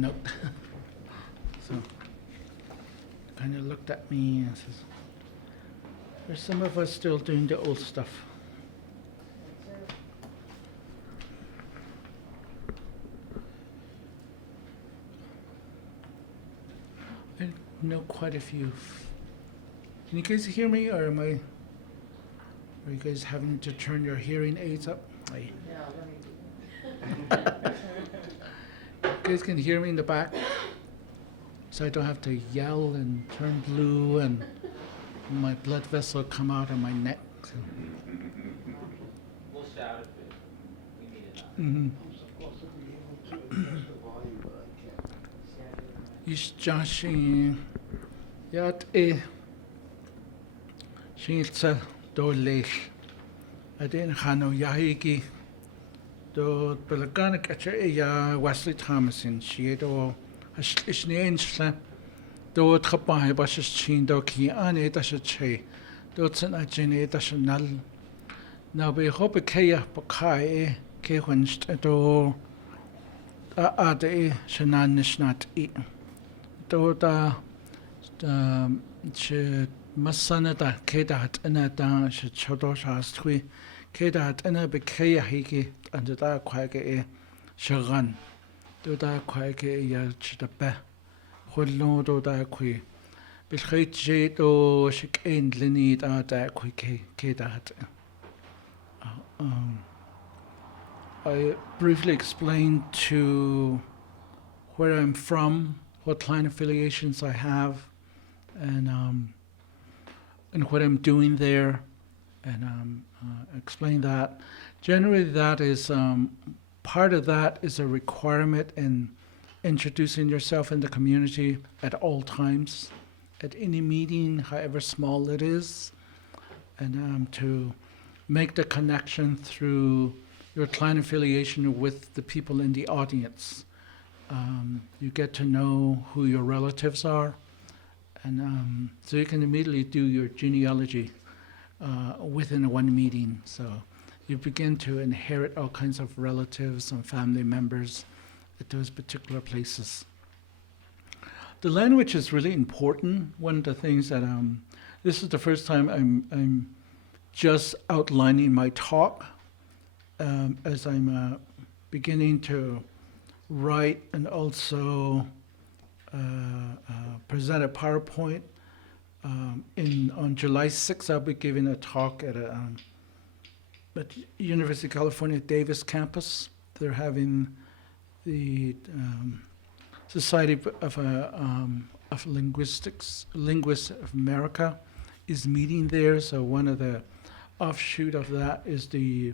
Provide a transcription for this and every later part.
note. So kind of looked at me and says, there's some of us still doing the old stuff. I know quite a few. Can you guys hear me, or are you guys having to turn your hearing aids up? You guys can hear me in the back, so I don't have to yell and turn blue and my blood vessel come out of my neck. So. We'll shout if we need it. Mm-hmm. Ishjashin yat shinsa dolesh adin hano yahiki do belaganik ya Wesley Thomason shiedo ishniensla do trapai bashes chin do ki ane dashe do tsana jene dashnal na be hope kaya pakai ke hunst do ade shanan nishnat e do da che masana da kedat ana da she chodo shastwi kedat ana be kaya hiki and da kwake e shagan do da kwake ya chitape hollo do da kwi bil khayt do shik end lini da kwi kedat I briefly explained to where I'm from, what clan affiliations I have, and what I'm doing there, and explain that. Generally, that is part of that is a requirement in introducing yourself in the community at all times, at any meeting, however small it is, and to make the connection through your clan affiliation with the people in the audience. You get to know who your relatives are, and so you can immediately do your genealogy within one meeting. So you begin to inherit all kinds of relatives and family members at those particular places. The language is really important. One of the things that this is the first time I'm just outlining my talk. As I'm beginning to write and also present a PowerPoint. On July 6th, I'll be giving a talk at University of California Davis campus. They're having the Society of Linguists of America is meeting there. So one of the offshoot of that is the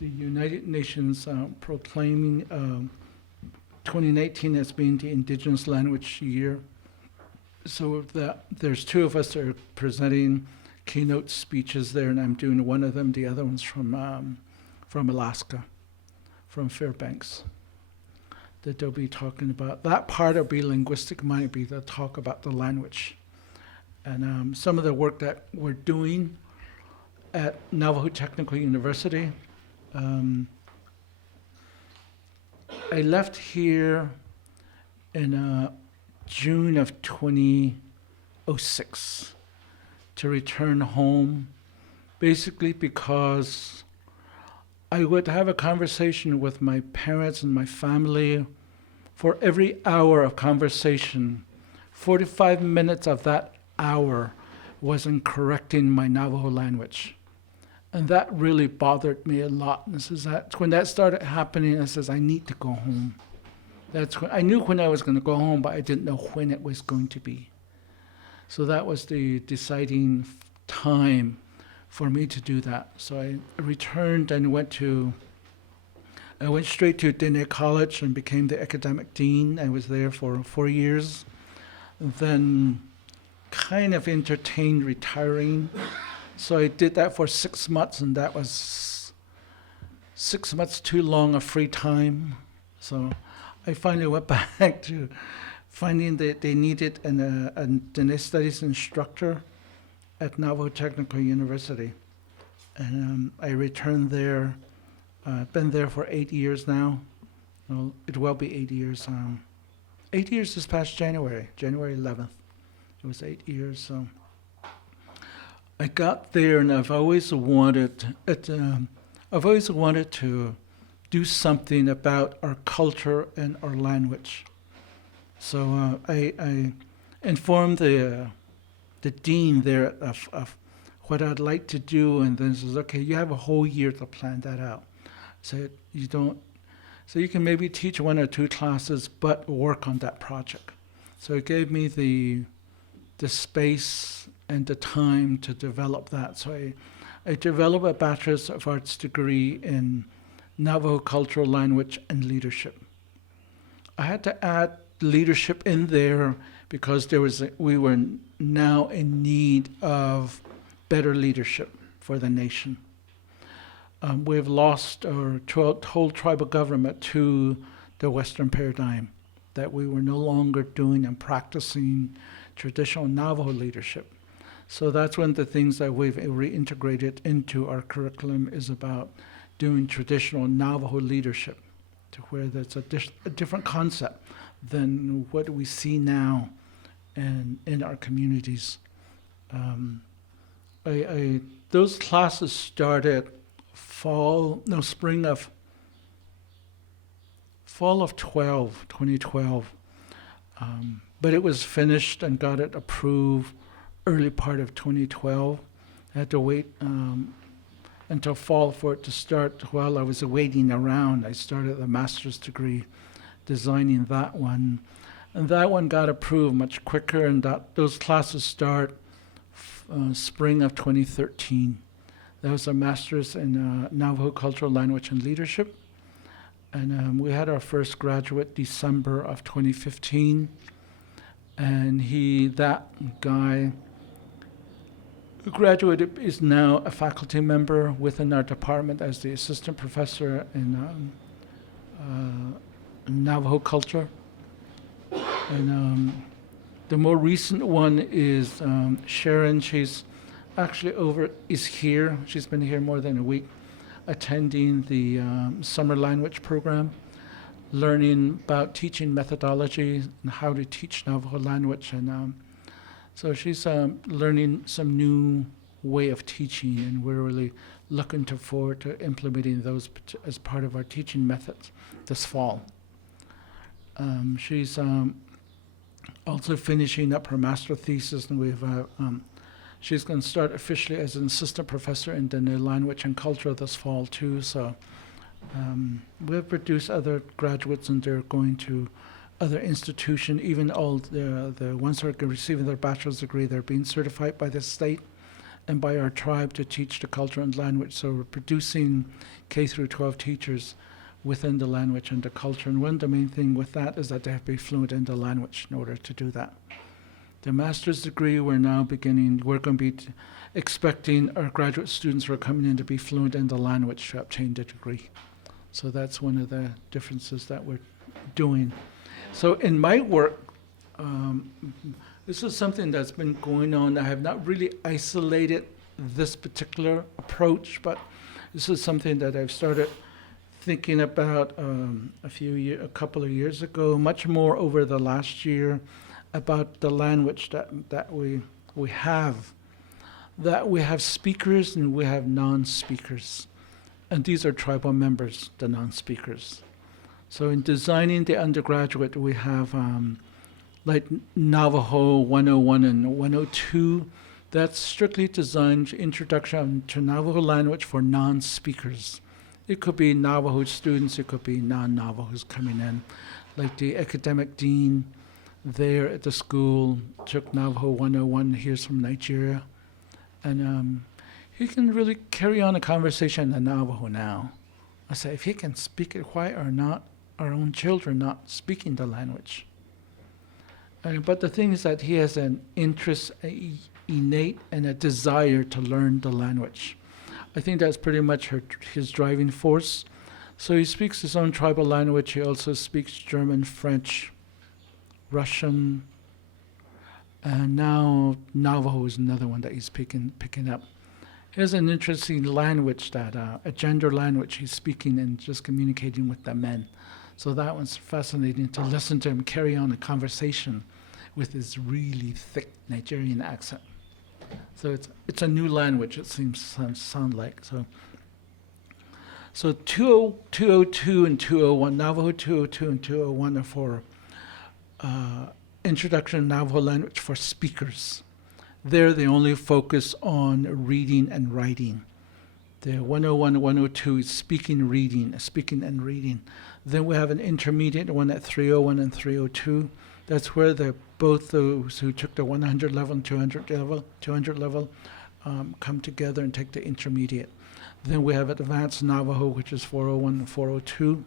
United Nations proclaiming 2019 as being the Indigenous Language Year. So there's two of us that are presenting keynote speeches there, and I'm doing one of them. The other one's from Alaska, from Fairbanks. That they'll be talking about. That part will be linguistic, might be the talk about the language. And some of the work that we're doing at Navajo Technical University. I left here in June of 2006 to return home, basically because I would have a conversation with my parents and my family. For every hour of conversation, 45 minutes of that hour was in correcting my Navajo language. And that really bothered me a lot. And says that when that started happening, I says, I need to go home. That's when I knew when I was going to go home, but I didn't know when it was going to be. So that was the deciding time for me to do that. So I returned and went straight to Dine College and became the academic dean. I was there for 4 years. Then kind of entertained retiring. So I did that for 6 months, and that was 6 months too long of free time. So I finally went back to finding that they needed a Dine Studies instructor at Navajo Technical University. And I returned there. Been there for 8 years now. Well, it will be 8 years 8 years this past January, January 11th. It was 8 years. So I got there, and I've always wanted to do something about our culture and our language. So I informed the dean there of what I'd like to do, and then says, okay, you have a whole year to plan that out. So you can maybe teach 1 or 2 classes, but work on that project. So it gave me the space and the time to develop that. So I developed a Bachelor's of Arts degree in Navajo Cultural Language and Leadership. I had to add leadership in there because we were now in need of better leadership for the nation. We've lost our whole tribal government to the Western paradigm, that we were no longer doing and practicing traditional Navajo leadership. So that's one of the things that we've reintegrated into our curriculum, is about doing traditional Navajo leadership, to where that's a different concept than what we see now in our communities. Those classes started spring of 2012. But it was finished and got it approved early part of 2012. I had to wait until fall for it to start. While I was waiting around, I started a master's degree designing that one. And that one got approved much quicker, and those classes start spring of 2013. That was a master's in Navajo Cultural Language and Leadership. And we had our first graduate December of 2015. And that guy who graduated is now a faculty member within our department as the assistant professor in Navajo culture. And the more recent one is Sharon. She's actually here. She's been here more than a week, attending the summer language program, learning about teaching methodology and how to teach Navajo language. And so she's learning some new way of teaching, and we're really looking forward to implementing those as part of our teaching methods this fall. She's also finishing up her master thesis, and she's going to start officially as an assistant professor in Dine Language and Culture this fall too. So we've produced other graduates, and they're going to other institutions. Even all the ones who are receiving their bachelor's degree, they're being certified by the state and by our tribe to teach the culture and language. So we're producing K-12 teachers within the language and the culture. And one of the main thing with that is that they have to be fluent in the language in order to do that. The master's degree, we're going to be expecting our graduate students who are coming in to be fluent in the language to obtain the degree. So that's one of the differences that we're doing. So in my work, this is something that's been going on. I have not really isolated this particular approach, but this is something that I've started thinking about a couple of years ago, much more over the last year, about the language that we have. That we have speakers and we have non-speakers. And these are tribal members, the non-speakers. So in designing the undergraduate, we have like Navajo 101 and 102. That's strictly designed introduction to Navajo language for non-speakers. It could be Navajo students, it could be non-Navajos coming in. Like the academic dean there at the school took Navajo 101, he's from Nigeria. And he can really carry on a conversation in Navajo now. I say, if he can speak it, why are not our own children not speaking the language? But the thing is that he has an interest, innate, and a desire to learn the language. I think that's pretty much his driving force. So he speaks his own tribal language. He also speaks German, French, Russian, and now Navajo is another one that he's picking up. He has an interesting language, a gender language he's speaking and just communicating with the men. So that one's fascinating to listen to him carry on a conversation with his really thick Nigerian accent. So it's a new language. It seems sound like so. So 202 and 201, Navajo 202 and 201 are for Introduction to Navajo Language for speakers. There they only focus on reading and writing. The 101 and 102 is speaking and reading. Then we have an intermediate one at 301 and 302. That's where both those who took the 100 level and 200 level come together and take the intermediate. Then we have Advanced Navajo, which is 401 and 402.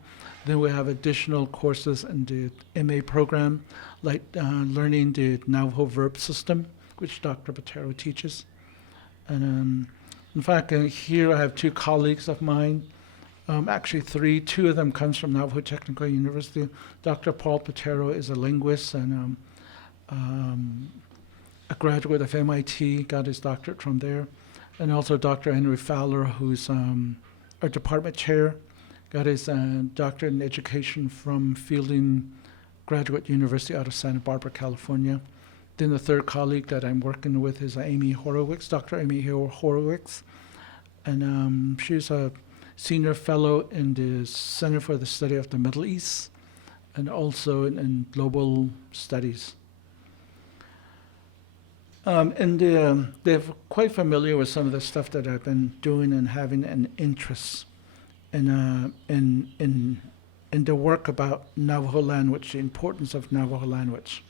Then we have additional courses in the MA program, like learning the Navajo verb system, which Dr. Patero teaches. And in fact, here I have two colleagues of mine, actually three. Two of them comes from Navajo Technical University. Dr. Paul Patero is a linguist and a graduate of MIT, got his doctorate from there. And also Dr. Henry Fowler, who's our department chair, got his doctorate in education from Fielding Graduate University out of Santa Barbara, California. Then the third colleague that I'm working with is Amy Horowitz, Dr. Amy Horowitz. And she's a senior fellow in the Center for the Study of the Middle East and also in global studies. And they're quite familiar with some of the stuff that I've been doing and having an interest in the work about Navajo language, the importance of Navajo language.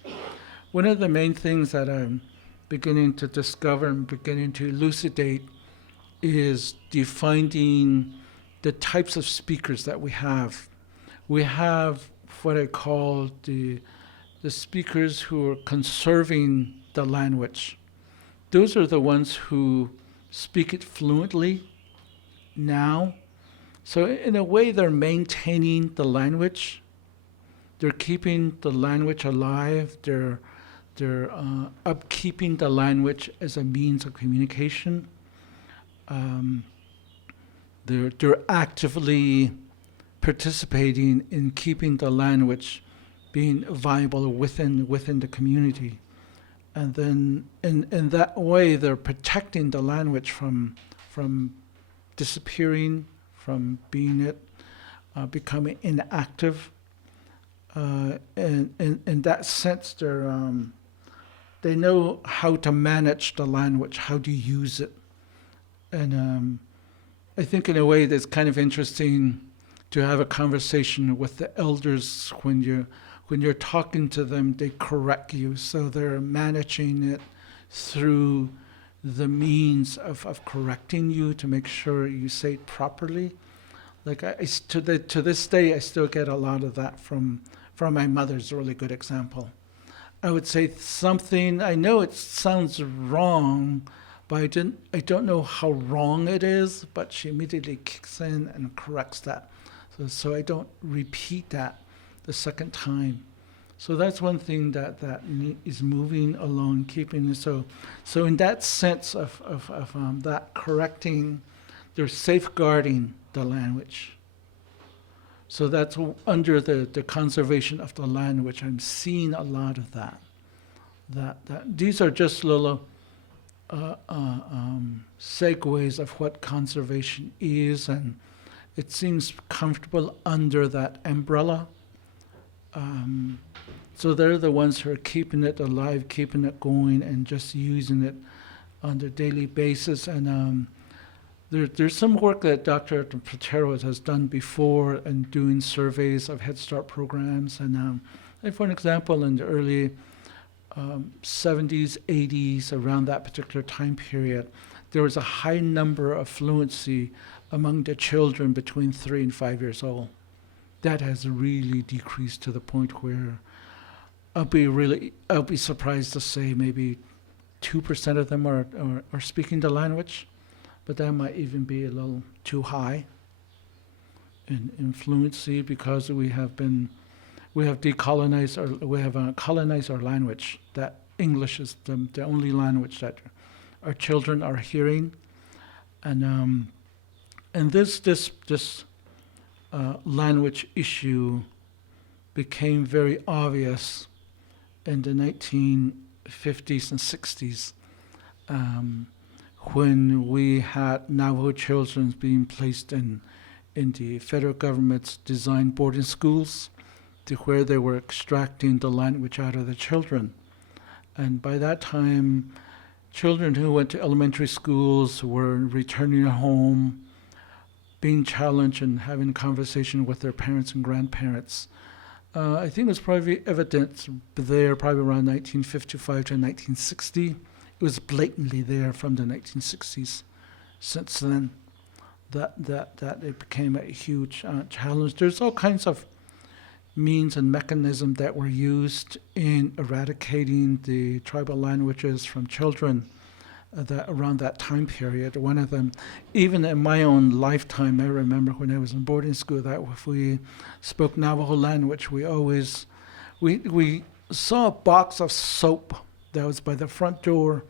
One of the main things that I'm beginning to discover and beginning to elucidate is defining the types of speakers that we have. We have what I call the speakers who are conserving the language. Those are the ones who speak it fluently now. So in a way, they're maintaining the language. They're keeping the language alive. They're upkeeping the language as a means of communication. They're actively participating in keeping the language being viable within the community. And then in that way, they're protecting the language from disappearing, from becoming inactive. And in that sense, they know how to manage the language, how to use it. And I think in a way that's kind of interesting to have a conversation with the elders when you're talking to them, they correct you. So they're managing it through the means of correcting you to make sure you say it properly. Like to this day, I still get a lot of that from my mother's a really good example. I would say something, I know it sounds wrong, but I don't know how wrong it is, but she immediately kicks in and corrects that. So I don't repeat that the second time. So that's one thing that is moving along, keeping it. So in that sense of that correcting, they're safeguarding the language. So that's under the conservation of the language. I'm seeing a lot of that. These are just little segues of what conservation is, and it seems comfortable under that umbrella. So they're the ones who are keeping it alive, keeping it going, and just using it on a daily basis. And there's some work that Dr. Patero has done before in doing surveys of Head Start programs. And like for an example, in the early 70s, 80s, around that particular time period, there was a high number of fluency among the children between 3 and 5 years old. That has really decreased to the point where I'll be surprised to say maybe 2% of them are speaking the language, but that might even be a little too high in fluency, because we have decolonized colonized our language. That English is the only language that our children are hearing, and this language issue became very obvious in the 1950s and 60s, when we had Navajo children being placed in the federal government's designed boarding schools, to where they were extracting the language out of the children. And by that time, children who went to elementary schools were returning home, being challenged and having a conversation with their parents and grandparents. I think it was probably evident there probably around 1955 to 1960. It was blatantly there from the 1960s. Since then, that it became a huge challenge. There's all kinds of means and mechanisms that were used in eradicating the tribal languages from children that around that time period. One of them, even in my own lifetime, I remember when I was in boarding school that if we spoke Navajo language, we saw a box of soap that was by the front door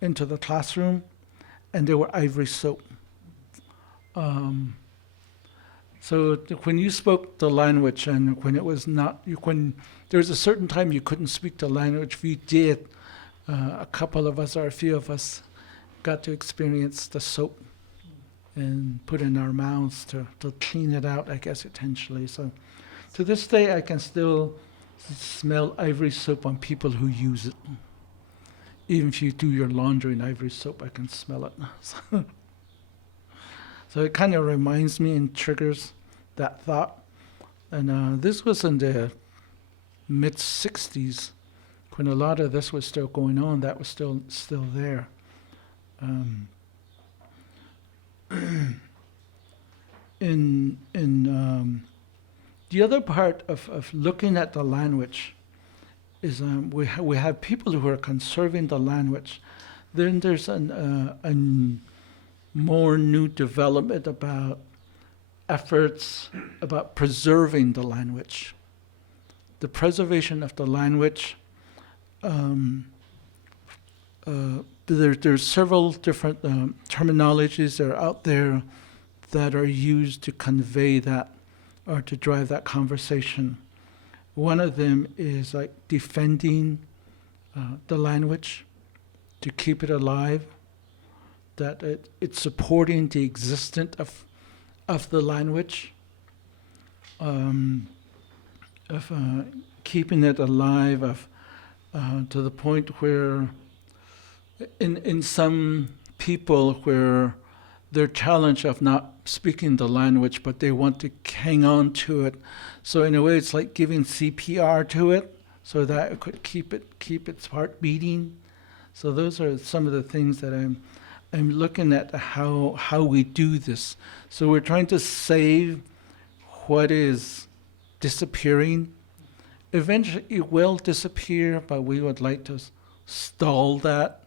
into the classroom, and they were ivory soap. So when you spoke the language, and when it was not, when there was a certain time you couldn't speak the language, if you did, a couple of us or a few of us got to experience the soap and put in our mouths to clean it out, I guess, intentionally. So to this day, I can still smell ivory soap on people who use it. Even if you do your laundry in ivory soap, I can smell it. So it kind of reminds me and triggers that thought. And this was in the mid-60s, when a lot of this was still going on. That was still there. The other part of looking at the language is we have people who are conserving the language. Then there's a more new development about efforts about preserving the language. The preservation of the language, there's several different terminologies that are out there that are used to convey that or to drive that conversation. One of them is like defending the language, to keep it alive, that it's supporting the existence of the language, of keeping it alive, to the point where in some people where they're challenged of not speaking the language, but they want to hang on to it. So in a way, it's like giving CPR to it, so that it could keep its heart beating. So those are some of the things that I'm looking at how we do this. So we're trying to save what is disappearing. Eventually, it will disappear, but we would like to stall that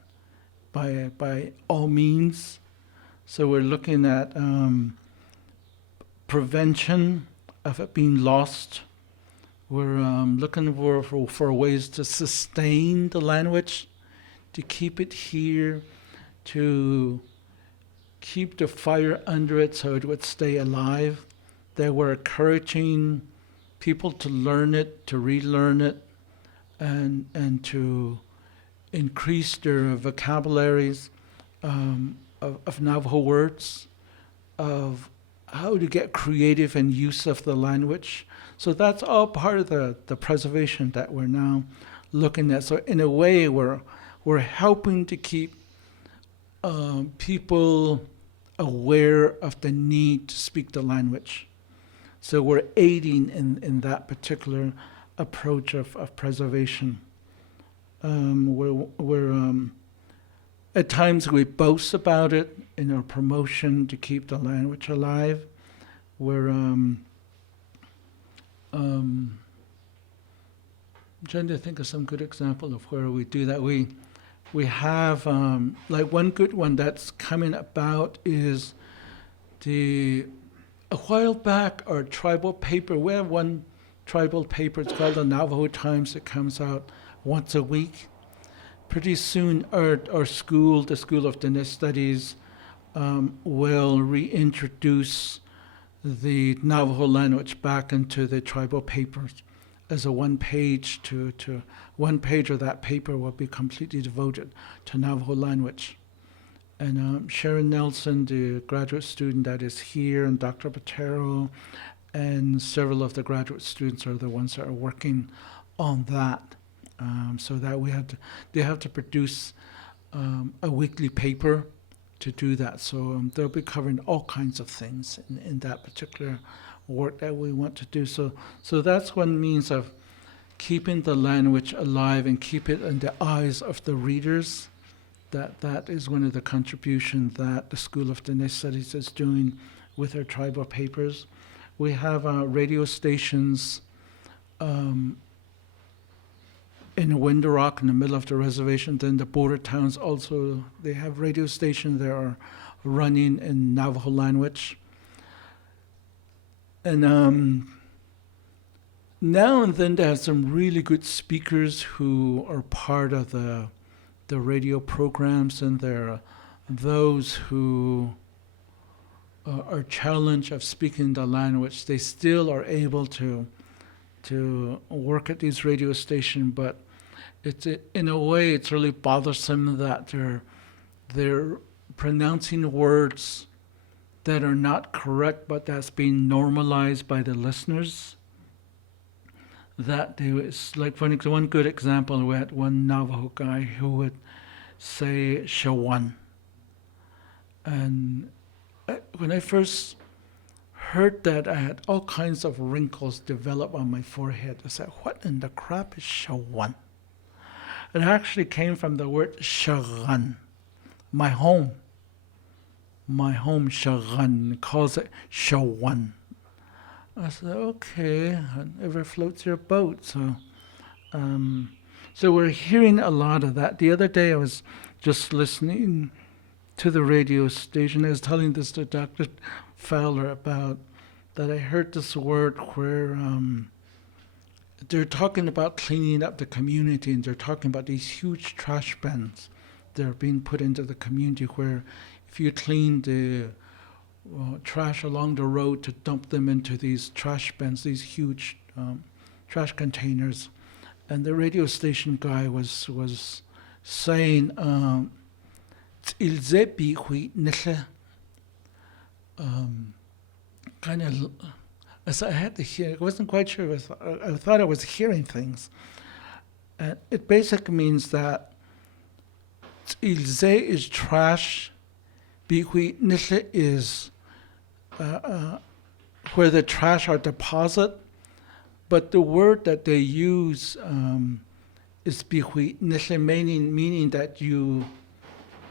by all means. So we're looking at prevention of it being lost. We're looking for ways to sustain the language, to keep it here, to keep the fire under it so it would stay alive. That we're encouraging people to learn it, to relearn it, and to increase their vocabularies of Navajo words, of how to get creative in use of the language. So that's all part of the preservation that we're now looking at. So in a way, we're helping to keep people aware of the need to speak the language. So we're aiding in that particular approach of preservation. We're at times we boast about it in our promotion to keep the language alive. We're trying to think of some good example of where we do that. We have like one good one that's coming about is a while back our tribal paper. We have one tribal paper. It's called the Navajo Times. It comes out once a week. Pretty soon, our school, the School of Dine Studies, will reintroduce the Navajo language back into the tribal papers as a one page to one page of that paper will be completely devoted to Navajo language. And Sharon Nelson, the graduate student that is here, and Dr. Patero, and several of the graduate students are the ones that are working on that. So that they have to produce a weekly paper to do that. So they'll be covering all kinds of things in that particular work that we want to do. So that's one means of keeping the language alive and keep it in the eyes of the readers. That is one of the contributions that the School of Dine Studies is doing with our tribal papers. We have radio stations in Window Rock in the middle of the reservation. Then the border towns also, they have radio stations that are running in Navajo language. And now and then there are some really good speakers who are part of the radio programs, and there are those who are challenged of speaking the language. They still are able to work at these radio stations, but in a way it's really bothersome that they're pronouncing words that are not correct, but that's being normalized by the listeners. That it's like one good example, we had one Navajo guy who would say Shawan. And when I first heard that, I had all kinds of wrinkles develop on my forehead. I said, what in the crap is Shawan? It actually came from the word Shagan, my home. My home, Shagan, calls it Shawan. I said, okay, whatever floats your boat. So we're hearing a lot of that. The other day I was just listening to the radio station. I was telling this to Dr. Fowler about that I heard this word where they're talking about cleaning up the community, and they're talking about these huge trash bins that are being put into the community where if you clean the trash along the road to dump them into these trash bins, these huge trash containers. And the radio station guy was saying, kind of, I had to hear, I wasn't quite sure, I thought I was hearing things. And it basically means that ilze is trash, bihui nisle is where the trash are deposited, but the word that they use is bihui nisle, meaning that you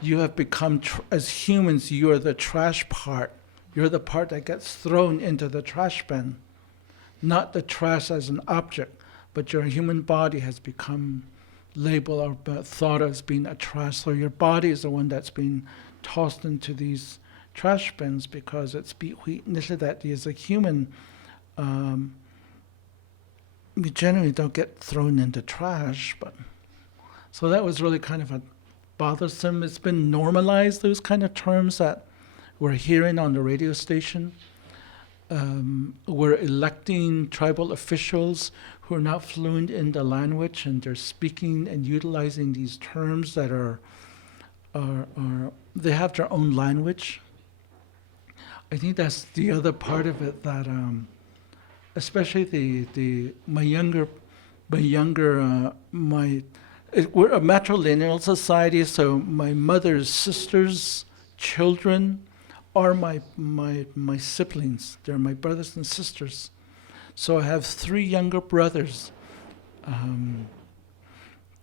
have become, as humans, you are the trash part. You're the part that gets thrown into the trash bin, not the trash as an object, but your human body has become labeled or thought as being a trash. So your body is the one that's being tossed into these trash bins because it's that as a human, we generally don't get thrown into trash. But so that was really kind of a bothersome. It's been normalized, those kind of terms that we're hearing on the radio station. We're electing tribal officials who are not fluent in the language, and they're speaking and utilizing these terms that are they have their own language. I think that's the other part of it, that especially we're a matrilineal society, so my mother's sisters' children are my siblings. They're my brothers and sisters. So I have 3 younger brothers.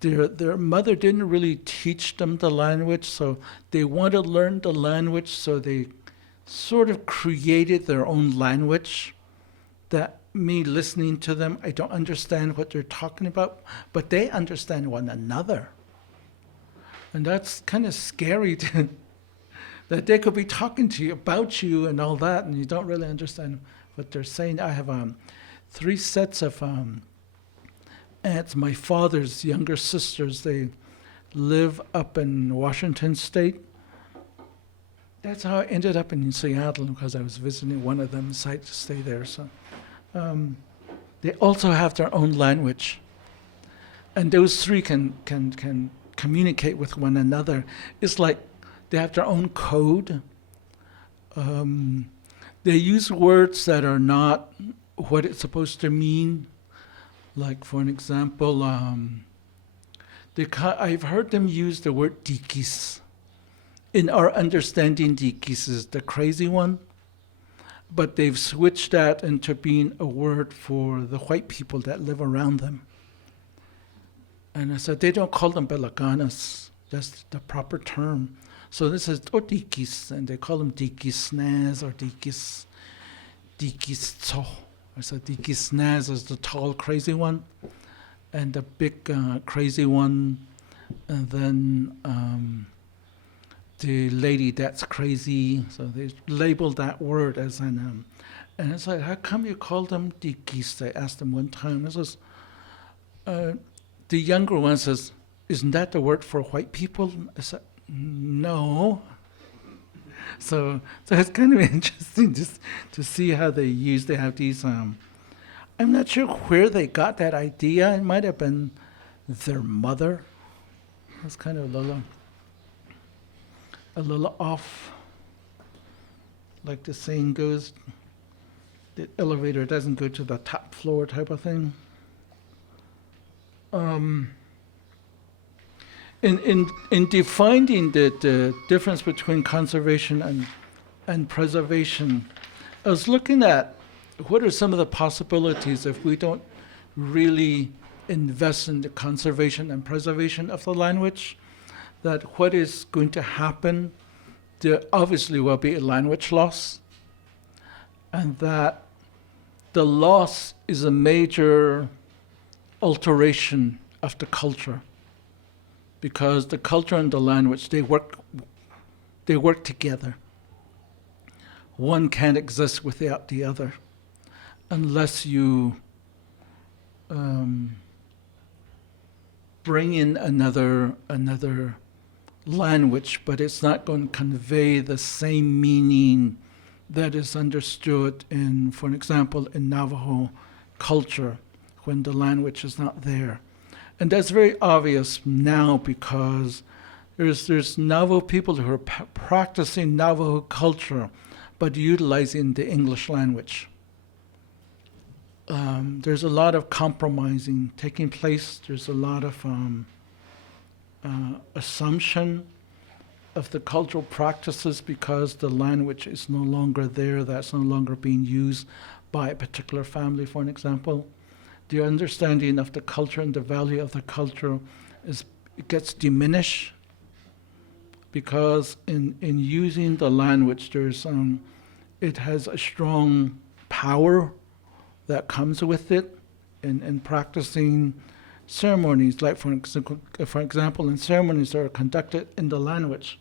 Their mother didn't really teach them the language, so they want to learn the language, so they sort of created their own language that me listening to them, I don't understand what they're talking about, but they understand one another. And that's kind of scary that they could be talking to you about you and all that, and you don't really understand what they're saying. I have 3 sets of aunts, my father's younger sisters. They live up in Washington State. That's how I ended up in Seattle, because I was visiting one of them, decided to stay there. So they also have their own language. And those three can communicate with one another. It's like they have their own code. They use words that are not what it's supposed to mean. Like, for an example, I've heard them use the word dikis. In our understanding, dikis is the crazy one, but they've switched that into being a word for the white people that live around them. And I said, they don't call them belaganas. That's the proper term. So this is dikis, and they call them dikis snaz or dikis tso. I said dikis snaz is the tall, crazy one, and the big, crazy one, and then the lady that's crazy. So they labeled that word as an, and I said, how come you call them dikis? I asked them one time. I says, the younger one says, isn't that the word for white people? I said, no. So it's kind of interesting just to see how they have these, I'm not sure where they got that idea. It might have been their mother. It's kind of a little off. Like the saying goes, the elevator doesn't go to the top floor type of thing. In defining the difference between conservation and preservation, I was looking at what are some of the possibilities if we don't really invest in the conservation and preservation of the language, that what is going to happen. There obviously will be a language loss, and that the loss is a major alteration of the culture, because the culture and the language, they work together. One can't exist without the other unless you bring in another language, but it's not going to convey the same meaning that is understood in, for example, in Navajo culture, when the language is not there. And that's very obvious now, because there's Navajo people who are practicing Navajo culture, but utilizing the English language. There's a lot of compromising taking place. There's a lot of assumption of the cultural practices because the language is no longer there, that's no longer being used by a particular family, for an example. The understanding of the culture and the value of the culture it gets diminished, because in using the language, it has a strong power that comes with it in practicing ceremonies, like for example, in ceremonies that are conducted in the language.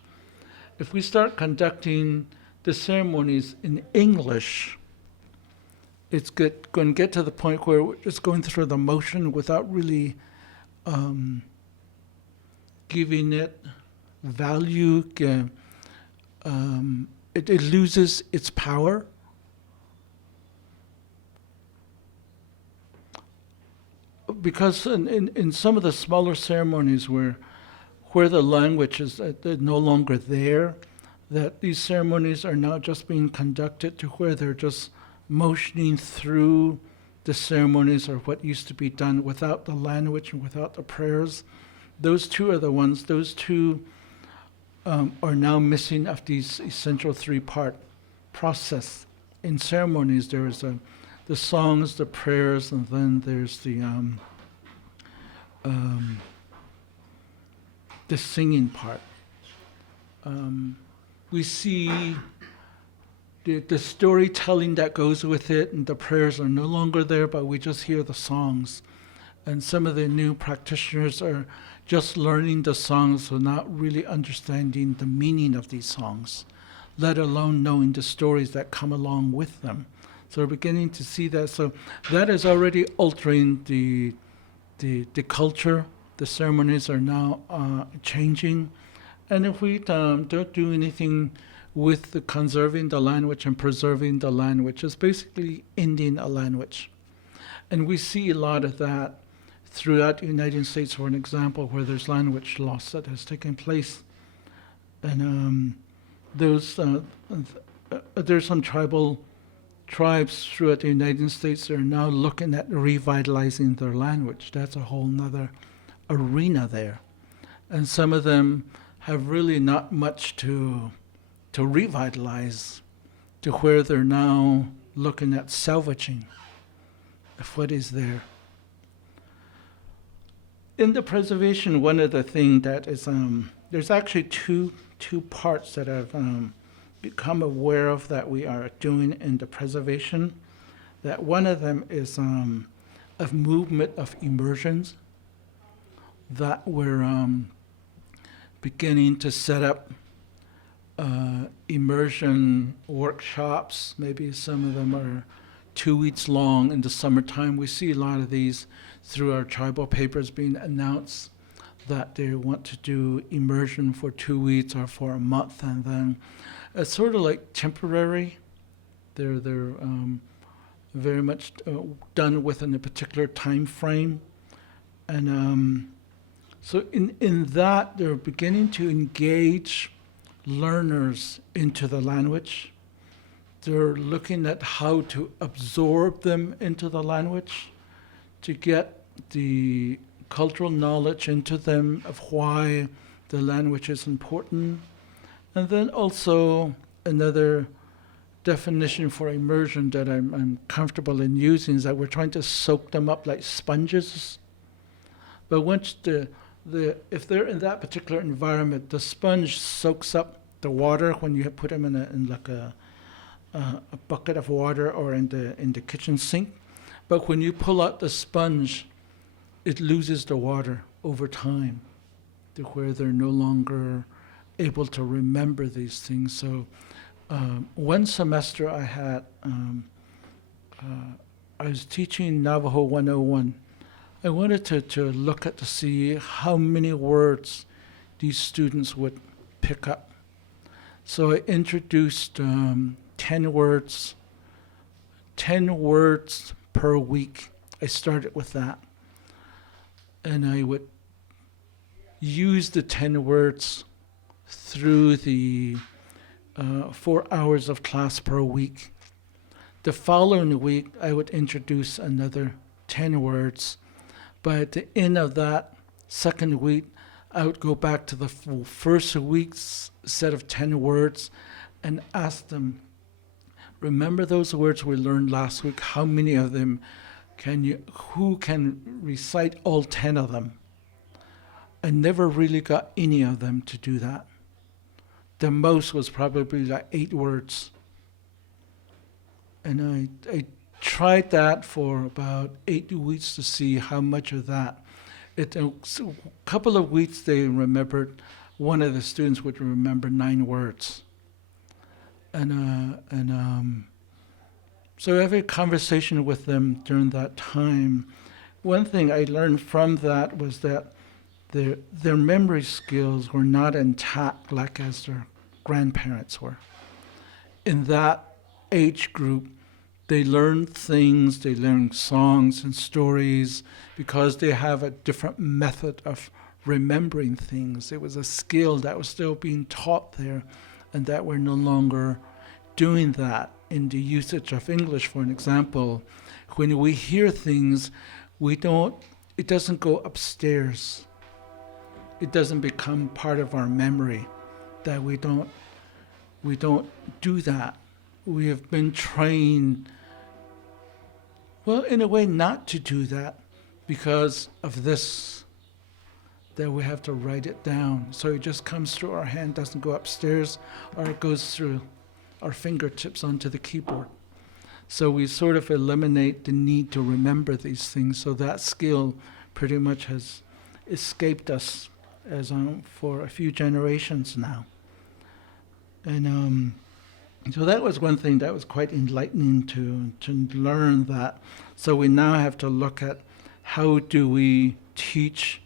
If we start conducting the ceremonies in English, it's going to get to the point where we're just going through the motion without really giving it value. It loses its power. Because in some of the smaller ceremonies where the language is no longer there, that these ceremonies are now just being conducted to where they're just motioning through the ceremonies, or what used to be done without the language and without the prayers. Those two are now missing of these essential three-part process. In ceremonies, there is the songs, the prayers, and then there's the singing part. We see the storytelling that goes with it, and the prayers are no longer there, but we just hear the songs. And some of the new practitioners are just learning the songs, so not really understanding the meaning of these songs, let alone knowing the stories that come along with them. So we're beginning to see that. So that is already altering the culture. The ceremonies are now changing. And if we don't do anything with the conserving the language and preserving the language, it's basically ending a language. And we see a lot of that throughout the United States, for an example, where there's language loss that has taken place. And there's some tribes throughout the United States that are now looking at revitalizing their language. That's a whole nother arena there. And some of them have really not much to revitalize, to where they're now looking at salvaging of what is there. In the preservation, one of the things that is, there's actually two parts that I've become aware of that we are doing in the preservation. That one of them is a movement of immersions that we're beginning to set up immersion workshops. Maybe some of them are 2 weeks long in the summertime. We see a lot of these through our tribal papers being announced that they want to do immersion for 2 weeks or for a month, and then it's sort of like temporary. They're very much done within a particular time frame, and so in that they're beginning to engage learners into the language. They're looking at how to absorb them into the language, to get the cultural knowledge into them of why the language is important. And then also another definition for immersion that I'm comfortable in using is that we're trying to soak them up like sponges. But once if they're in that particular environment, the sponge soaks up the water when you put them in like a bucket of water or in the kitchen sink. But when you pull out the sponge, it loses the water over time to where they're no longer able to remember these things. So one semester I had, I was teaching Navajo 101. I wanted to look at to see how many words these students would pick up. So I introduced 10 words per week. I started with that. And I would use the 10 words through the 4 hours of class per week. The following week, I would introduce another 10 words. But at the end of that second week, I would go back to the first week's set of 10 words and ask them, remember those words we learned last week? How many of them who can recite all 10 of them? I never really got any of them to do that. The most was probably like 8 words. And I tried that for about 8 weeks to see how much of that. A couple of weeks they remembered, one of the students would remember 9 words. So every conversation with them during that time, one thing I learned from that was that their memory skills were not intact like as their grandparents were. In that age group, they learn things, they learn songs and stories because they have a different method of remembering things. It was a skill that was still being taught there, and that we're no longer doing that in the usage of English. For an example, when we hear things, it doesn't go upstairs. It doesn't become part of our memory. That we don't do that. We have been trained, well, in a way not to do that because of this, that we have to write it down. So it just comes through our hand, doesn't go upstairs, or it goes through our fingertips onto the keyboard. So we sort of eliminate the need to remember these things. So that skill pretty much has escaped us as for a few generations now. And so that was one thing that was quite enlightening to learn that. So we now have to look at how do we teach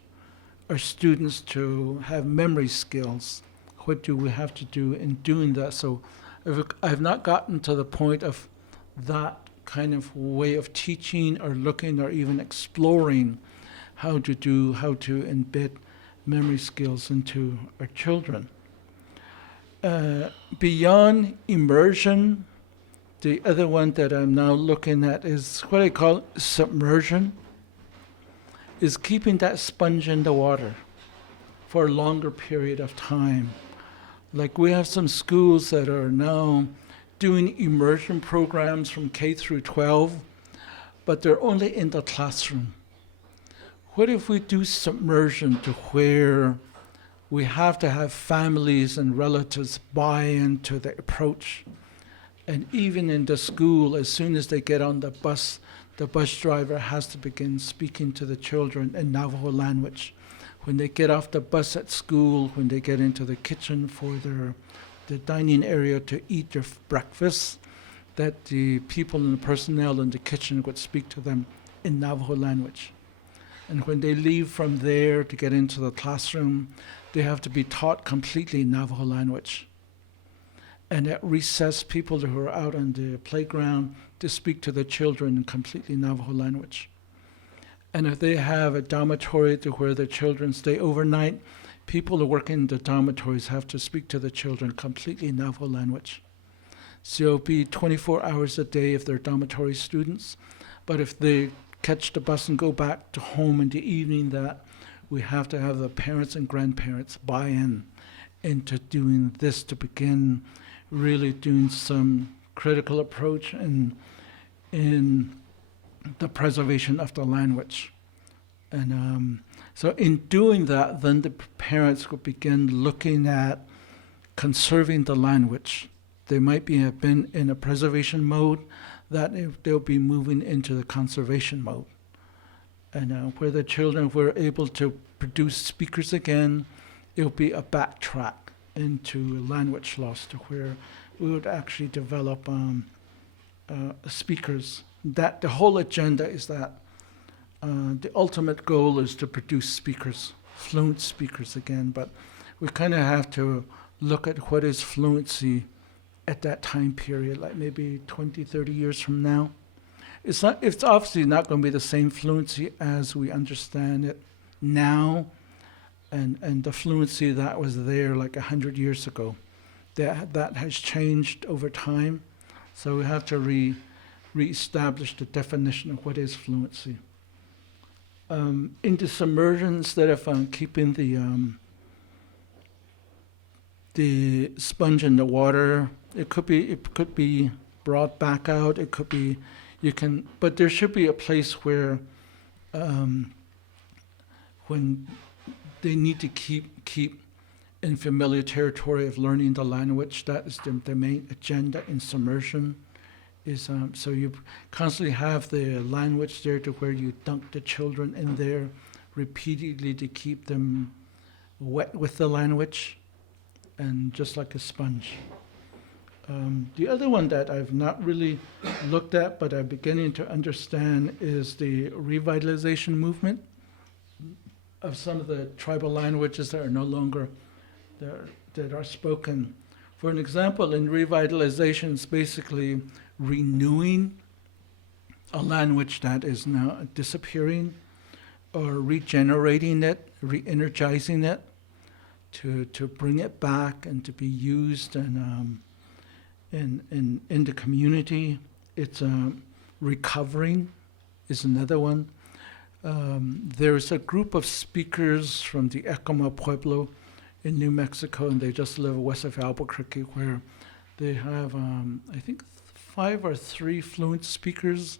our students to have memory skills. What do we have to do in doing that? So I've not gotten to the point of that kind of way of teaching or looking or even exploring how to embed memory skills into our children. Beyond immersion, the other one that I'm now looking at is what I call submersion, is keeping that sponge in the water for a longer period of time. Like we have some schools that are now doing immersion programs from K through 12, but they're only in the classroom. What if we do submersion to where we have to have families and relatives buy into the approach? And even in the school, as soon as they get on the bus driver has to begin speaking to the children in Navajo language. When they get off the bus at school, when they get into the kitchen for the dining area to eat their breakfast, that the people and the personnel in the kitchen would speak to them in Navajo language. And when they leave from there to get into the classroom, they have to be taught completely Navajo language. And at recess, people who are out on the playground to speak to the children in completely Navajo language. And if they have a dormitory to where the children stay overnight, people who work in the dormitories have to speak to the children completely Navajo language. So it'll be 24 hours a day if they're dormitory students. But if they catch the bus and go back to home in the evening, that we have to have the parents and grandparents buy in into doing this to begin really doing some critical approach in the preservation of the language. And so in doing that, then the parents will begin looking at conserving the language. They might have been in a preservation mode, that they'll be moving into the conservation mode. And where the children were able to produce speakers again, it'll be a backtrack into language loss to where we would actually develop speakers. That the whole agenda is that the ultimate goal is to produce speakers, fluent speakers again, but we kind of have to look at what is fluency at that time period, like maybe 20, 30 years from now. It's obviously not going to be the same fluency as we understand it now, and the fluency that was there like 100 years ago. That has changed over time, so we have to reestablish the definition of what is fluency. Into submersion, instead of keeping the sponge in the water, it could be brought back out. It could be but there should be a place where when they need to keep in familiar territory of learning the language, that is the main agenda in submersion. Is so you constantly have the language there to where you dunk the children in there repeatedly to keep them wet with the language, and just like a sponge. The other one that I've not really looked at, but I'm beginning to understand, is the revitalization movement of some of the tribal languages that are no longer that are spoken. For an example, in revitalization, it's basically renewing a language that is now disappearing, or regenerating it, re-energizing it, to bring it back and to be used in the community. It's recovering is another one. There's a group of speakers from the Yakima Pueblo in New Mexico, and they just live west of Albuquerque, where they have, I think, 5 or 3 fluent speakers.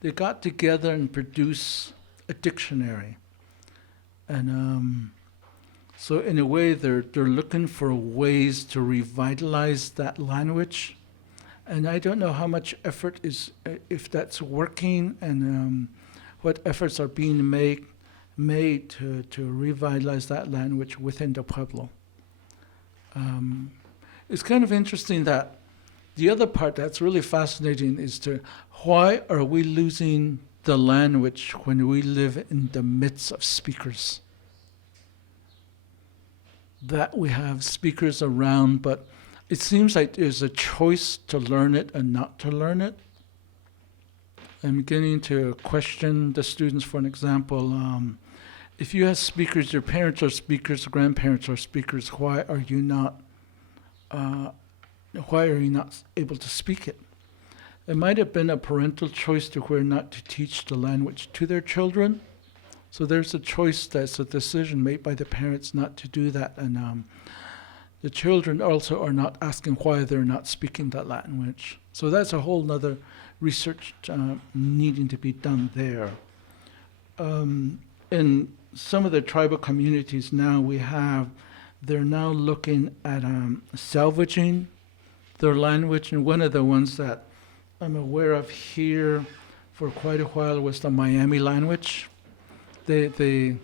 They got together and produced a dictionary. And so in a way, they're looking for ways to revitalize that language. And I don't know how much effort is, if that's working, and what efforts are being made to revitalize that language within the Pueblo. It's kind of interesting that the other part that's really fascinating is why are we losing the language when we live in the midst of speakers? That we have speakers around, but it seems like there's a choice to learn it and not to learn it. I'm beginning to question the students. For an example, if you have speakers, your parents are speakers, grandparents are speakers, why are you not able to speak it? It might have been a parental choice to where not to teach the language to their children. So there's a choice, that's a decision made by the parents not to do that. And the children also are not asking why they're not speaking that language. So that's a whole nother research needing to be done there. In some of the tribal communities now they're now looking at salvaging their language. And one of the ones that I'm aware of here for quite a while was the Miami language. They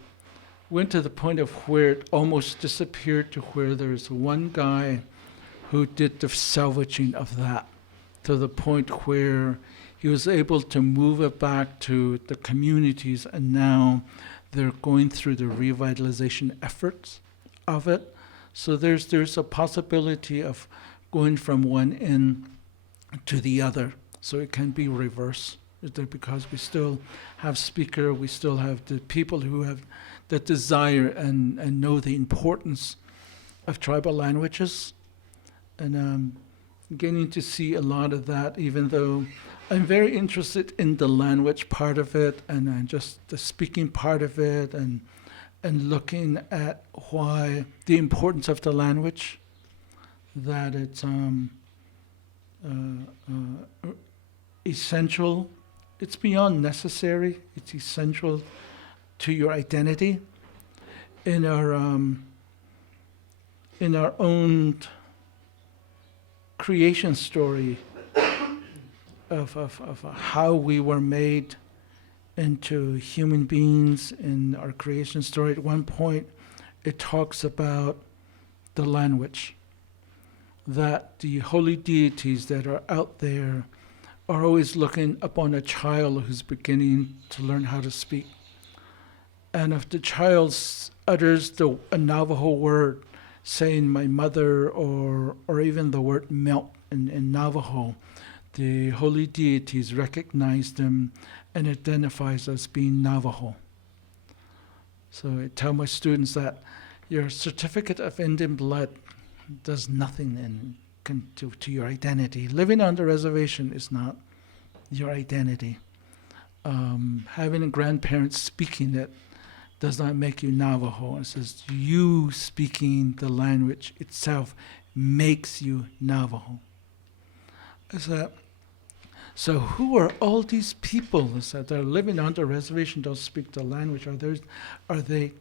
went to the point of where it almost disappeared, to where there's one guy who did the salvaging of that, to the point where he was able to move it back to the communities, and now they're going through the revitalization efforts of it. So there's a possibility of going from one end to the other. So it can be reverse, because we still have speaker, we still have the people who have the desire and know the importance of tribal languages. And getting to see a lot of that, even though I'm very interested in the language part of it and just the speaking part of it, and looking at why the importance of the language, that it's essential. It's beyond necessary. It's essential to your identity. In our own creation story of how we were made into human beings in our creation story, at one point it talks about the language, that the holy deities that are out there are always looking upon a child who's beginning to learn how to speak. And if the child utters a Navajo word, saying my mother, or even the word milk in Navajo, the holy deities recognize them and identifies as being Navajo. So I tell my students that your certificate of Indian blood does nothing to your identity. Living on the reservation is not your identity. Having a grandparent speaking it does not make you Navajo. It says you speaking the language itself makes you Navajo. I said, so who are all these people that are living on the reservation, don't speak the language? Are they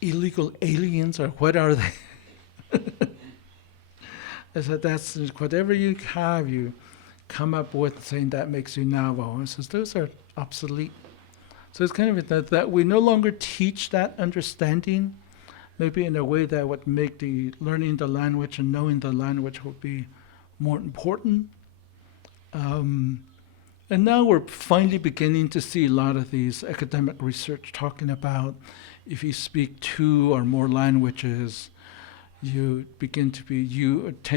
illegal aliens, or what are they? I said, that's whatever you have, you come up with saying that makes you Navajo. I says, those are obsolete. So it's kind of that we no longer teach that understanding, maybe in a way that would make the learning the language and knowing the language would be more important. And now we're finally beginning to see a lot of these academic research talking about if you speak 2 or more languages, you tend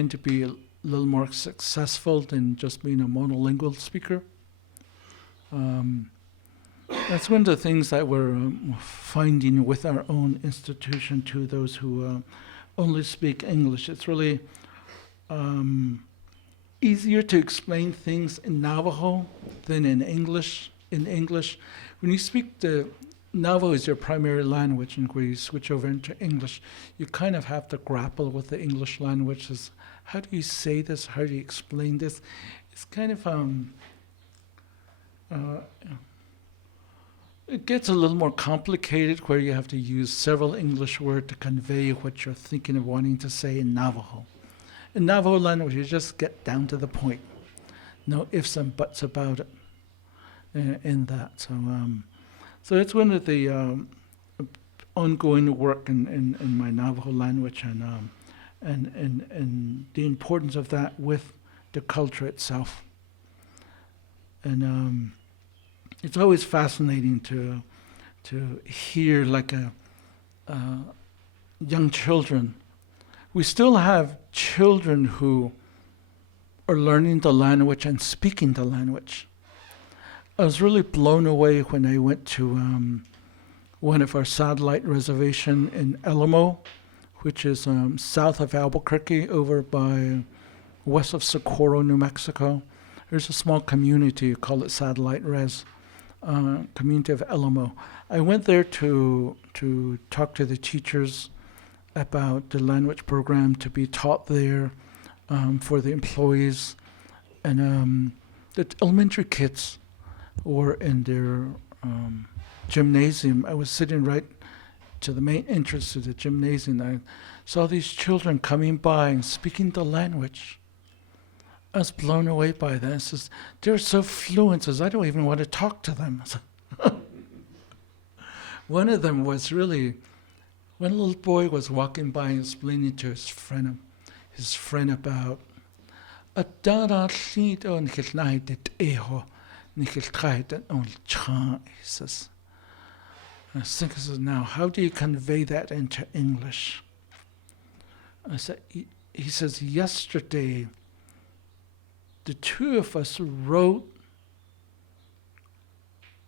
to be a little more successful than just being a monolingual speaker. That's one of the things that we're finding with our own institution to those who only speak English. It's really easier to explain things in Navajo than in English. In English, when you speak Navajo is your primary language, and when you switch over into English, you kind of have to grapple with the English language. How do you say this? How do you explain this? It's kind of it gets a little more complicated, where you have to use several English words to convey what you're thinking of wanting to say in Navajo. In Navajo language, you just get down to the point. No ifs and buts about it in that. So it's one of the ongoing work in my Navajo language, and the importance of that with the culture itself. And it's always fascinating to hear like young children. We still have children who are learning the language and speaking the language. I was really blown away when I went to one of our satellite reservation in Alamo, which is south of Albuquerque, over by west of Socorro, New Mexico. There's a small community, call it Satellite Res, community of Alamo. I went there to talk to the teachers about the language program to be taught there for the employees. And the elementary kids were in their gymnasium. I was sitting right to the main entrance to the gymnasium. I saw these children coming by and speaking the language. I was blown away by that. I says, they're so fluent, I don't even want to talk to them. One of them was really, one little boy was walking by and explaining to his friend about he says, I think I said, now, how do you convey that into English? I said, he says, yesterday, the two of us rode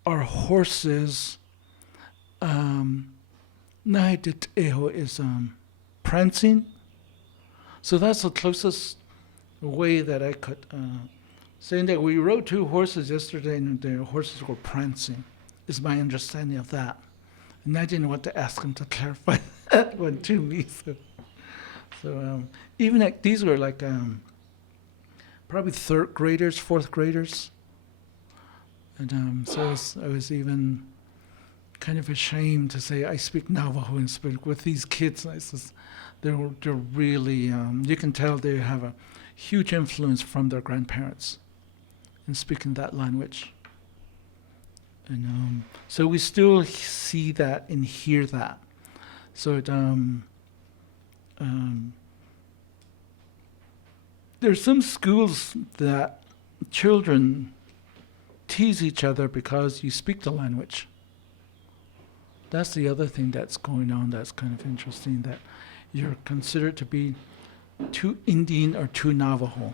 our horses. Is prancing. So that's the closest way that I could saying that we rode two horses yesterday and the horses were prancing, is my understanding of that. And I didn't want to ask him to clarify that one to me. So even like these were like probably third graders, fourth graders. And so I was even kind of ashamed to say I speak Navajo and speak with these kids. I says, they're really, you can tell they have a huge influence from their grandparents in speaking that language. And so we still see that and hear that. So there's some schools that children tease each other because you speak the language. That's the other thing that's going on that's kind of interesting, that you're considered to be too Indian or too Navajo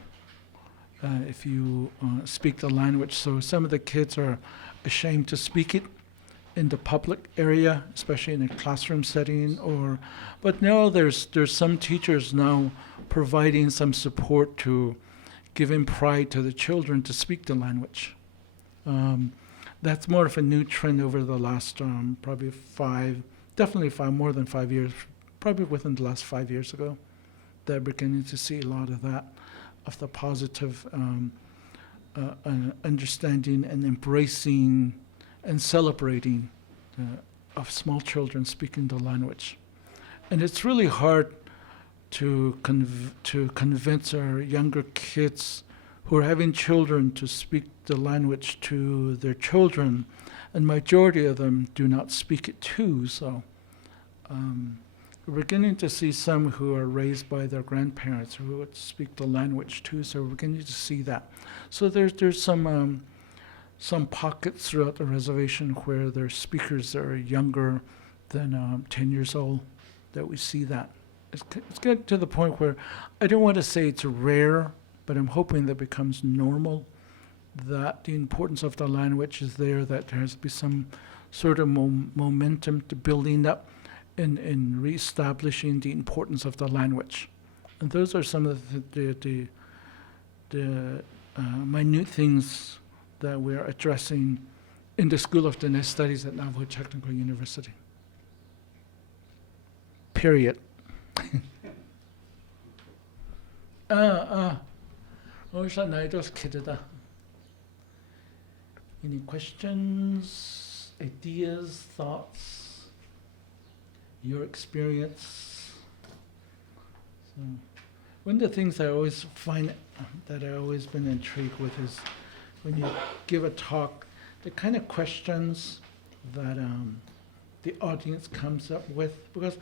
if you speak the language. So some of the kids are ashamed to speak it in the public area, especially in a classroom setting. But now there's some teachers now providing some support to giving pride to the children to speak the language. That's more of a new trend over the last probably more than 5 years, probably within the last 5 years ago. They're beginning to see a lot of that, of the positive understanding and embracing and celebrating of small children speaking the language. And it's really hard to convince our younger kids who are having children to speak the language to their children, and majority of them do not speak it too. So we're beginning to see some who are raised by their grandparents who would speak the language too. So we're beginning to see that. So there's some pockets throughout the reservation where there's speakers that are younger than 10 years old, that we see that. It's getting to the point where I don't want to say it's rare, but I'm hoping that becomes normal, that the importance of the language is there, that there has to be some sort of momentum to building up in reestablishing the importance of the language. And those are some of the minute things that we're addressing in the School of Dine Studies at Navajo Technical University. Period. Any questions, ideas, thoughts, your experience? So, one of the things I always find that I've always been intrigued with is when you give a talk, the kind of questions that the audience comes up with, because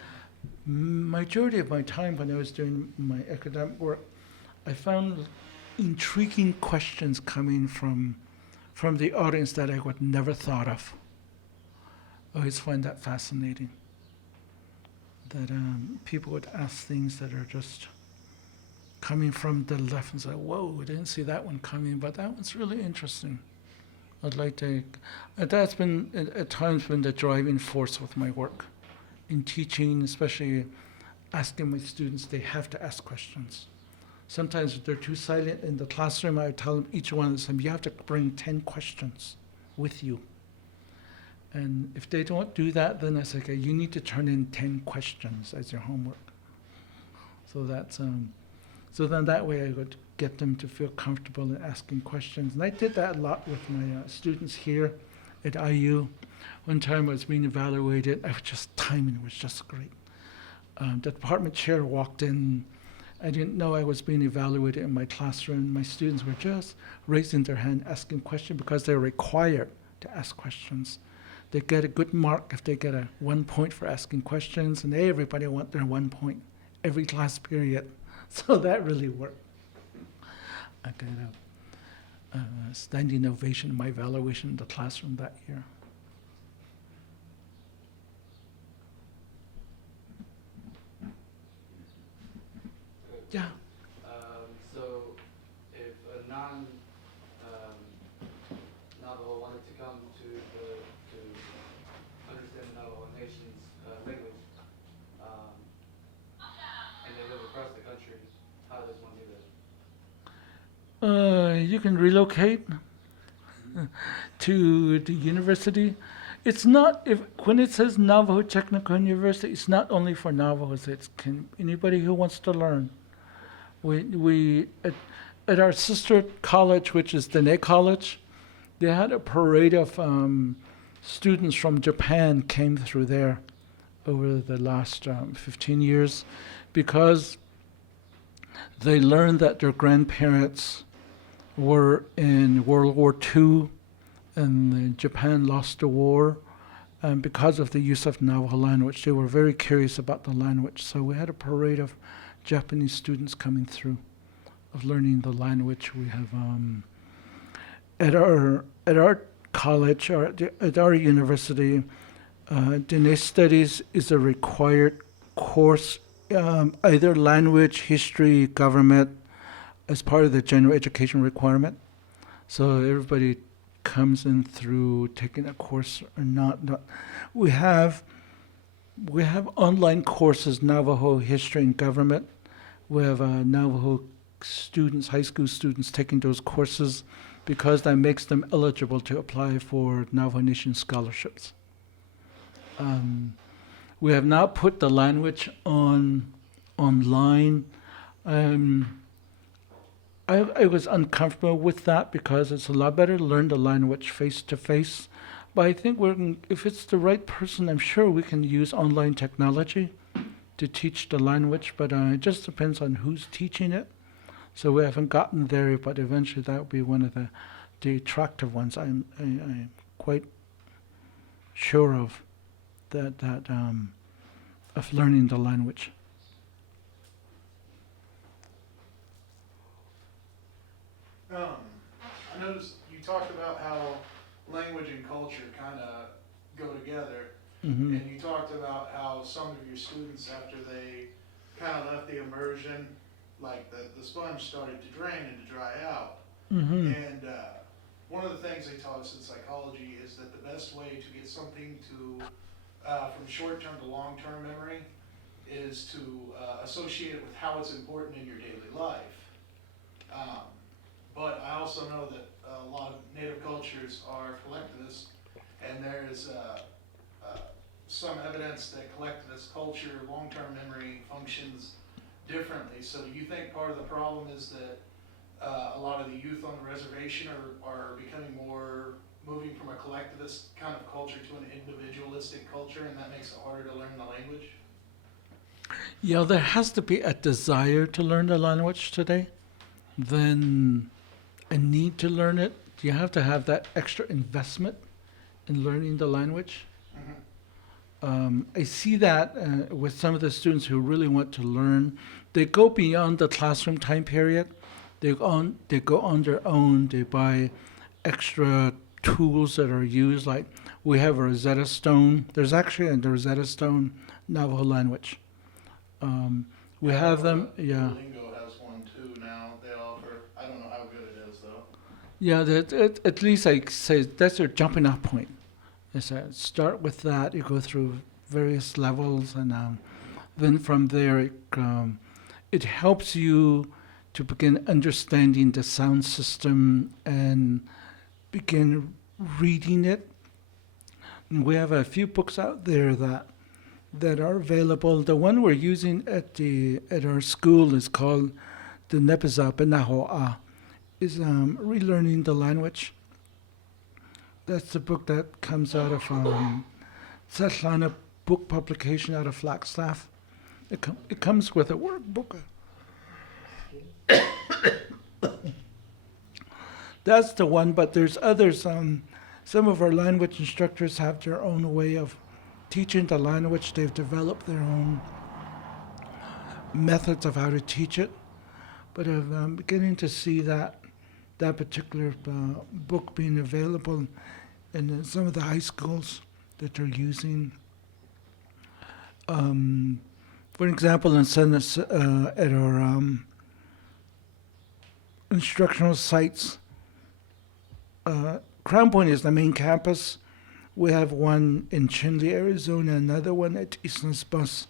majority of my time when I was doing my academic work, I found intriguing questions coming from the audience that I would never thought of. I always find that fascinating, that people would ask things that are just coming from the left and say, whoa, I didn't see that one coming, but that one's really interesting. I'd like to. That's been at times been the driving force with my work in teaching, especially asking my students. They have to ask questions. Sometimes if they're too silent in the classroom, I tell them each one of them, you have to bring 10 questions with you. And if they don't do that, then I say, okay, you need to turn in 10 questions as your homework. So that's so then that way I would get them to feel comfortable in asking questions. And I did that a lot with my students here at IU. One time I was being evaluated, I was just timing was just great. The department chair walked in. I didn't know I was being evaluated in my classroom. My students were just raising their hand, asking questions because they're required to ask questions. They get a good mark if they get a 1 point for asking questions, and everybody want their 1 point every class period. So that really worked. I got a standing ovation in my evaluation in the classroom that year. Yeah. So if a Navajo wanted to come to understand the Navajo Nation's language, and they live across the country, how does one do that? You can relocate to the university. It's not if when it says Navajo Technical University, it's not only for Navajos. It's anybody who wants to learn. We at our sister college, which is Dine College, they had a parade of students from Japan came through there over the last 15 years because they learned that their grandparents were in World War II and Japan lost the war. And because of the use of Navajo language, they were very curious about the language. So we had a parade of Japanese students coming through, of learning the language. We have at our college or at our university, Dine Studies is a required course, either language, history, government, as part of the general education requirement. So everybody comes in through taking a course or not. We have online courses, Navajo history and government. We have Navajo students, high school students taking those courses because that makes them eligible to apply for Navajo Nation scholarships. We have not put the language online. I was uncomfortable with that because it's a lot better to learn the language face to face. But I think if it's the right person, I'm sure we can use online technology to teach the language, but it just depends on who's teaching it. So we haven't gotten there, but eventually that will be one of the attractive ones. I'm quite sure of that of learning the language. I noticed you talked about how language and culture kind of go together, Mm-hmm. and you talked about how some of your students, after they kind of left the immersion, like the sponge started to drain and to dry out. Mm-hmm. And one of the things they taught us in psychology is that the best way to get something from short-term to long-term memory is to associate it with how it's important in your daily life. But I also know that a lot of native cultures are collectivist, and there is some evidence that collectivist culture, long-term memory functions differently. So do you think part of the problem is that a lot of the youth on the reservation are becoming more moving from a collectivist kind of culture to an individualistic culture, and that makes it harder to learn the language? Yeah, there has to be a desire to learn the language today, then a need to learn it. You have to have that extra investment in learning the language. Mm-hmm. I see that with some of the students who really want to learn. They go beyond the classroom time period. They go on their own. They buy extra tools that are used. Like we have a Rosetta Stone. There's actually a Rosetta Stone Navajo language. We have them, yeah. Duolingo has one too now. They offer. I don't know how good it is though. Yeah, at least I say that's your jumping off point. Is that start with that, you go through various levels, and then from there it helps you to begin understanding the sound system and begin reading it. And we have a few books out there that are available. The one we're using at our school is called the Navajo is relearning the language. That's the book that comes out of Satlana book publication out of Flagstaff. It comes with a workbook. That's the one, but there's others. Some of our language instructors have their own way of teaching the language. They've developed their own methods of how to teach it. But I'm beginning to see that particular book being available in some of the high schools that they're using. For example, at our instructional sites, Crown Point is the main campus. We have one in Chinle, Arizona, another one at Islas Bus,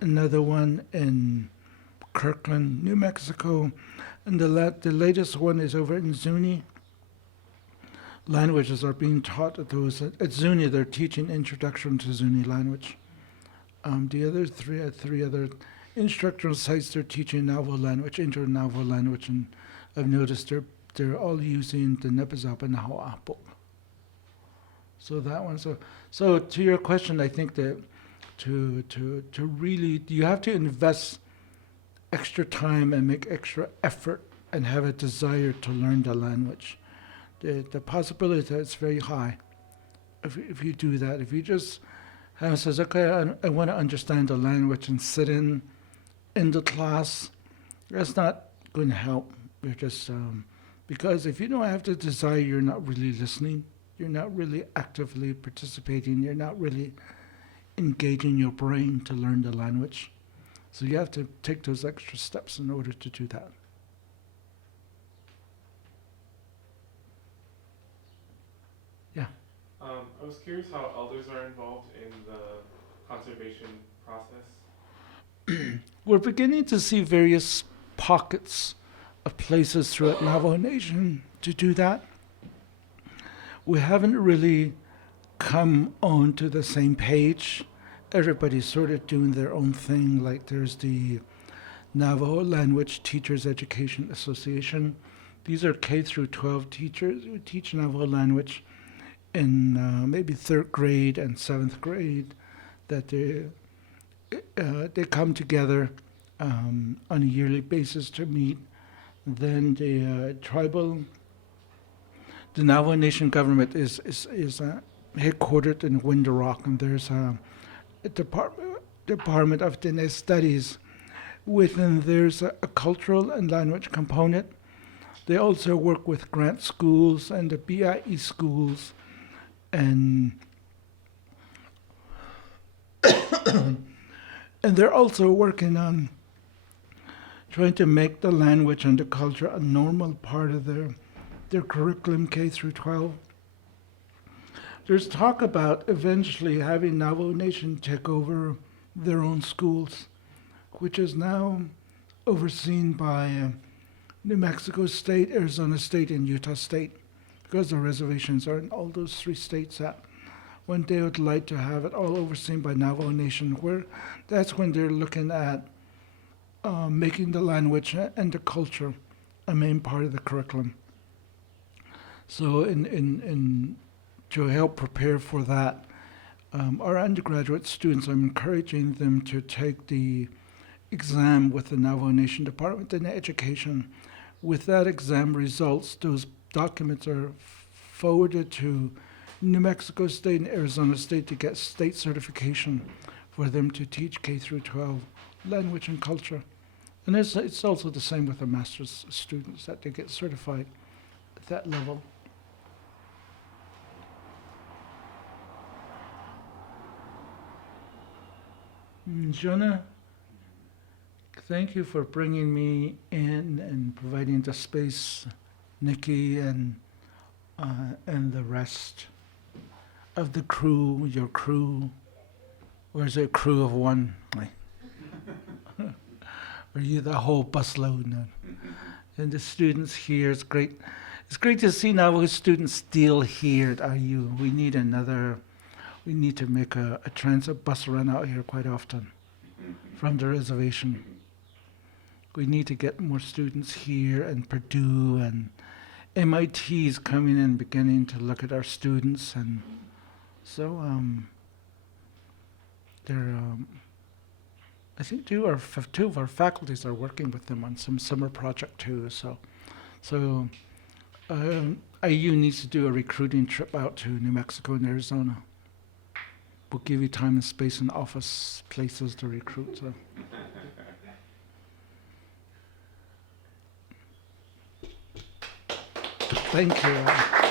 another one in Kirkland, New Mexico, and the latest one is over in Zuni. Languages are being taught at those. At Zuni, they're teaching Introduction to Zuni language. The other three other instructional sites, they're teaching Navajo language, Navajo language, and I've noticed they're all using the Nepazapa Nahoa book. So that one. So to your question, I think that to really, you have to invest extra time and make extra effort and have a desire to learn the language. The possibility that it's very high if you do that. If you just says, okay, I want to understand the language and sit in the class, that's not going to help. You're just because if you don't have the desire, you're not really listening. You're not really actively participating. You're not really engaging your brain to learn the language. So you have to take those extra steps in order to do that. Yeah. I was curious how elders are involved in the conservation process. We're beginning to see various pockets of places throughout Navajo Nation to do that. We haven't really come onto the same page. Everybody's sort of doing their own thing. Like there's the Navajo Language Teachers Education Association. These are K12 teachers who teach Navajo language in maybe 3rd grade and 7th grade. That they come together on a yearly basis to meet. Then the Navajo Nation government is headquartered in Window Rock, and there's a Department of Dine Studies. Within there's a cultural and language component. They also work with grant schools and the BIE schools, and and they're also working on trying to make the language and the culture a normal part of their curriculum K through 12. There's talk about eventually having Navajo Nation take over their own schools, which is now overseen by New Mexico State, Arizona State, and Utah State, because the reservations are in all those 3 states. That one day would like to have it all overseen by Navajo Nation, where that's when they're looking at making the language and the culture a main part of the curriculum. So in to help prepare for that, our undergraduate students, I'm encouraging them to take the exam with the Navajo Nation Department of Education. With that exam results, those documents are forwarded to New Mexico State and Arizona State to get state certification for them to teach K through 12 language and culture. And it's also the same with the master's students, that they get certified at that level. Jonah, thank you for bringing me in and providing the space Nikki and the rest of the crew, your crew, or is it a crew of one? Like, are you the whole busload now? And the students here, it's great. It's great to see Navajo students still here. We need to make a transit bus run out here quite often from the reservation. We need to get more students here, and Purdue and MIT is coming in, beginning to look at our students, and so they're. I think two of our faculties are working with them on some summer project too. So IU needs to do a recruiting trip out to New Mexico and Arizona. We'll give you time and space and office places to recruit. So. Thank you.